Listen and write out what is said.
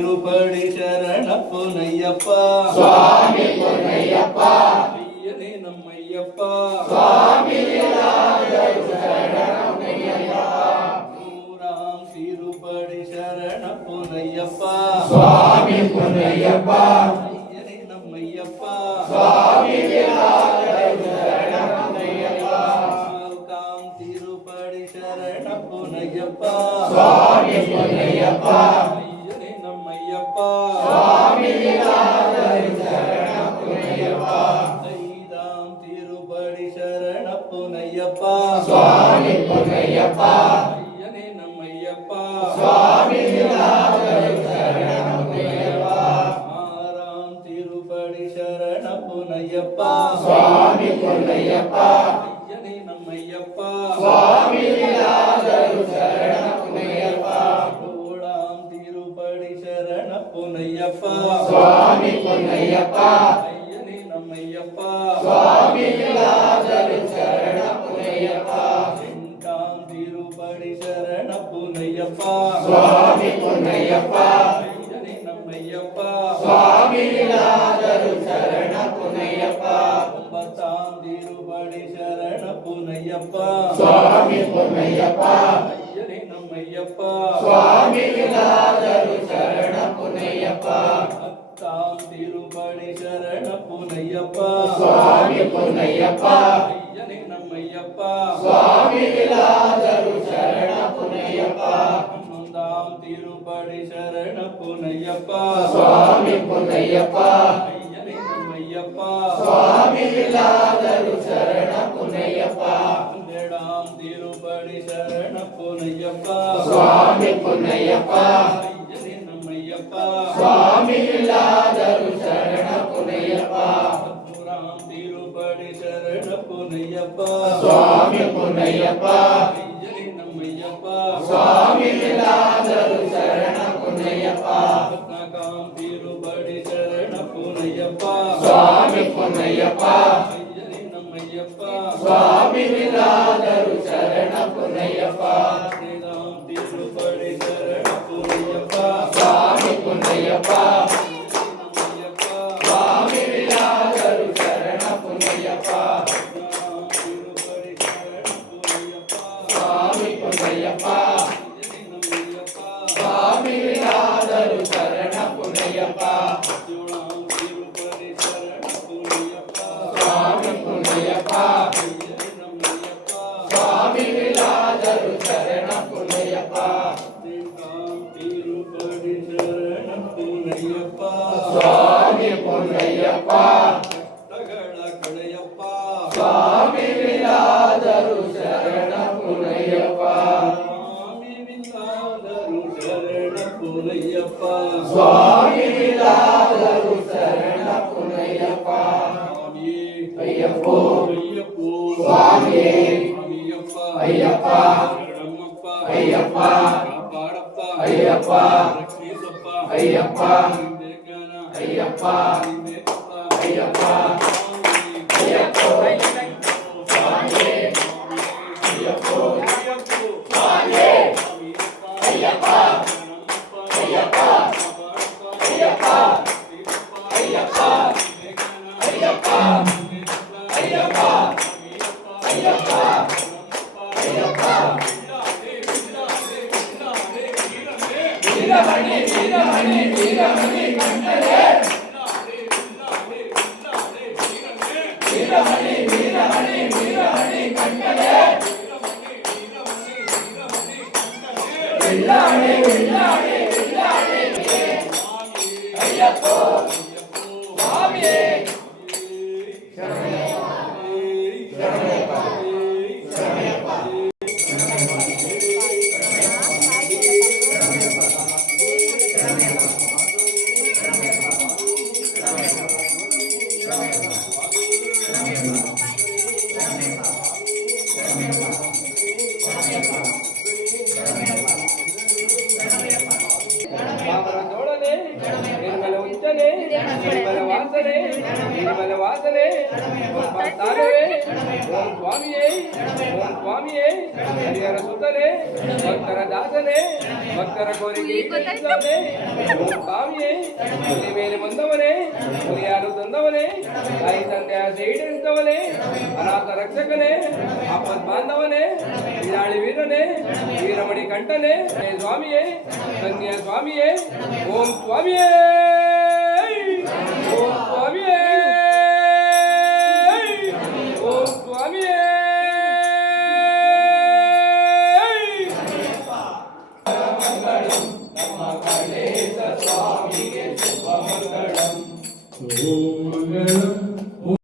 திருப்படி சரணப்பொன்னையப்பா சுவாமி பொன்னையப்பா ஐயனே நம்மையப்பா சுவாமி சரணமையப்பா நூறாம் திருப்படி சரணப்பொன்னையப்பா சுவாமி பொன்னையப்பா ஐயனே நம்மையப்பா சுவாமி சரணமையப்பா நால்காம் திருப்படி சரணப்பொன்னையப்பா சுவாமி பொன்னையப்பா ஐயனே நம்மையப்பா சுவாமி சரணமையப்பா ஐந்தாம் திருப்படி சரணப்பொன்னையப்பா சுவாமி பொன்னையப்பா ஐயனே நம்மையப்பா சுவாமி சரணமையப்பா ஆறாம் திருப்படி சரணப்பொன்னையப்பா சுவாமி பொன்னையப்பா ஐயனே நம்மையப்பா சுவாமி சரணமையப்பா ஏழாம் திருப்படி சரணப்பொன்னையப்பா சுவாமி பொன்னையப்பா ஐயனே நம்மையப்பா சுவாமி சரணமையப்பா எட்டாம் திருப்படி சரணப்பொன்னையப்பா சுவாமி பொன்னையப்பா ஐயனே நம்மையப்பா சுவாமி சரணமையப்பா ஒன்பதாம் திருப்படி சரணப்பொன்னையப்பா சுவாமி பொன்னையப்பா ஐயனே நம்மையப்பா சுவாமி சரணமையப்பா பத்தாம் திருப்படி சரணப்பொன்னையப்பா சுவாமி பொன்னையப்பா ஐயனே நம்மையப்பா சுவாமி சரணமையப்பா பன்னெண்டாம் திருப்படி சரணப்பொன்னையப்பா சுவாமி பொன்னையப்பா ஐயனே நம்மையப்பா சுவாமி சரணமையப்பா பன்னிரண்டாம் திருப்படி சரணப்பொன்னையப்பா சுவாமி பொன்னையப்பா ஐயனே நம்மையப்பா சுவாமி சரணமையப்பா பதினோராம் திருப்படி சரணப்பொன்னையப்பா சுவாமி பொன்னையப்பா ஐயனே நம்மையப்பா சுவாமி சரணமையப்பா பதினான்காம் திருப்படி சரணப்பொன்னையப்பா சுவாமி பொன்னையப்பா ஐயனே நம்மையப்பா சுவாமி சரணமையப்பா பதினேழாம் திருப்படி சரணப்பொன்னையப்பா சுவாமி பொன்னையப்பா நம்மையப்பா சுவாமி சரணமையப்பா பதினாறாம் திருப்படி சரணப்பொன்னையப்பா சுவாமி பொன்னையப்பா ஐயனே நம்மையப்பா சுவாமி சரணமையப்பா பதினேழாம் திருப்படி சரணப்பொன்னையப்பா சுவாமி பொன்னையப்பா ஐயனே நம்மையப்பா சுவாமி சரணமையப்பா பதினெட்டாம் திருப்படி சரணப்பொன்னையப்பா சுவாமி பொன்னையப்பா கட்டகள களையப்பா சுவாமி சரணமையப்பா சுவாமி வில்லாதரு சரணப்பொன்னையப்பா சுவாமி சரணமையப்பா சுவாமியே ஐயப்போ ஐயப்போ சுவாமியே சுவாமியப்பா ஐயப்பா சரணமப்பா ஐயப்பா காப்பாடப்பா ஐயப்பா ரட்சிதப்பா ஐயப்பா தேக்கான ஐயப்பா மேக்கப்பா ஐயப்பா ஐயப்போ சுவாமியே ஐயப்போ சுவாமியே ஐயப்பா ஐயப்பா ஐயப்பா ஐயப்பா ஐயப்பா ஐயப்பா ஐயப்பா ஐயப்பா வீரமணி வீரமணி வீரமணி கண்டலே வீரமணி வீரமணி வீரமணி கண்டலே வெள்ளாடே வெள்ளாடே வெள்ளாடே ஐயப்போ சுவாமியே சரணமையப்பா சரணமையப்பா சரணமையப்பா నిర్మల ఉంచనే నిర్మల ವಾಸನೆ ನಿರ್ಮಲ ವಾಸನೆ ತಾನವೇ ಓಂ ಸ್ವಾಮಿಯೇ ಓಂ ಸ್ವಾಮಿಯೇ ಹರಿಹರ ಸುತನೆ ಭಕ್ತರ ದಾಸನೆ ಭಕ್ತರ ಕೋರಿಕೆ ಈಡೇರಿಸಿದ್ದಾನೆ. ಓಂ ಸ್ವಾಮಿಯೇ ಹುಲಿ ಮೇಲೆ ಬಂದವನೇ ಹುಲಿಯಾರು ತಂದವನೇ ತಾಯಿ ತಂದೆಯ ಈಡೇರಿಸಿದವನೇ ಅನಾಥ ರಕ್ಷಕನೇ ಆಪತ್ ಬಾಂಧವನೇ ವಿರಾಳಿ ವೀರನೇ ವೀರಮಣಿ ಕಂಠನೇ ಸ್ವಾಮಿಯೇ ಕನ್ಯಾ ಸ್ವಾಮಿಯೇ ಓಂ ಸ್ವಾಮಿಯೇ ಓಂ ಸ್ವಾಮಿಯೇ ಓಂ ಸ್ವಾಮಿಯೇ ಓಂ